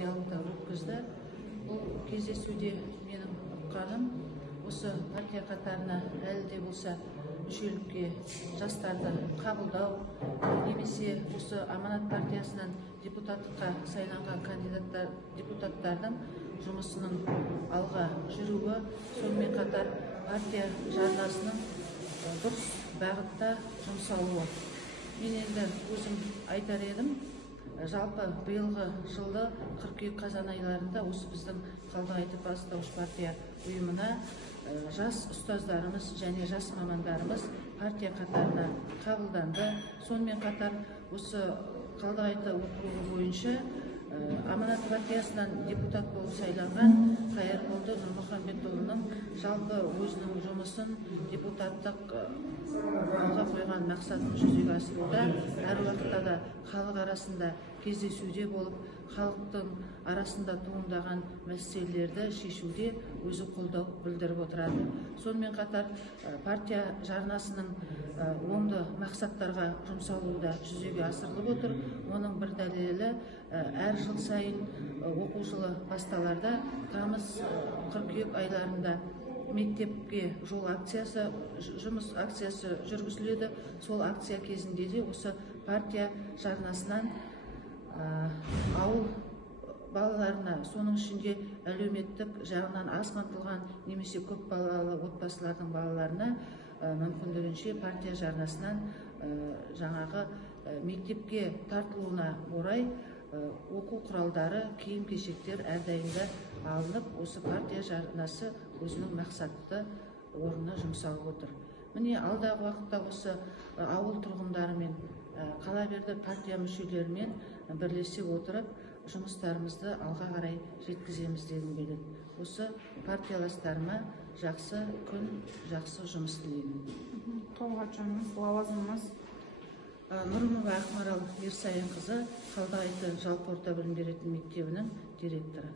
диалогтар өткізді. Бұл кездесуде менің ұққаным, осы партия қатарына әлі де болса мүшелікке жастарды қабылдау, немесе осы Аманат партиясынан депутаттыққа сайланған депутаттардың жұмысының алға жүруі, сонымен қатар партия жарнасының дұрыс бағытта жұмсалуы. Мен енді өзім айтар едім, жалпы биылғы жылды қыркүйек-қазан айларында осы біздің Қалдығайты бастауыш партия ұйымына жас ұстаздарымыз және жас мамандарымыз партия қатарына қабылданды. Сонымен қатар осы Қалдығайты округі бойынша Аманат партиясынан депутат болып сайланған Қайырболды Нұрмұхамбетұлының жалпы өзінің жұмысын, депутаттық алға қойған мақсатын жүзеге асыруда, әр уақытта да халық арасында кездесуде болып, халықтың арасында туындаған мәселелерді шешуде өзі қолдау білдіріп отырады. Сонымен қатар партия жарнасының оңды мақсаттарға жұмсалуы да жүзеге асырылып отыр. Оның бір дәлелі әр жыл сайын оқу жылы басталарда тамыз-қыркүйек айларында мектепке жол акциясы, жұмыс акциясы жүргізіледі. Сол акция кезінде де осы партия жарнасынан ауыл балаларына, соның ішінде әлеуметтік жағынан аз қамтылған немесе көп балалы отбасылардың балаларына мүмкіндігінше партия жарнасынан жаңағы мектепке тартылуына орай оқу құралдары, киім-кешектер әрдайымда алынып, осы партия жарнасы өзінің мақсатты орнына жұмсалып отыр. Міне алдағы уақытта осы ауыл тұрғындарымен, қала берді партия мүшелерімен бірлесе отырып, жұмыстарымызды алға қарай жеткіземіз дегім келеді. Осы партияластарыма жақсы күн, жақсы жұмыс тілеймін. Қолғатшаңыз, лауазымыңыз? Нұрымова Ақмарал Ерсайынқызы, Қалдығайты жалпы орта білім беретін мектебінің директоры.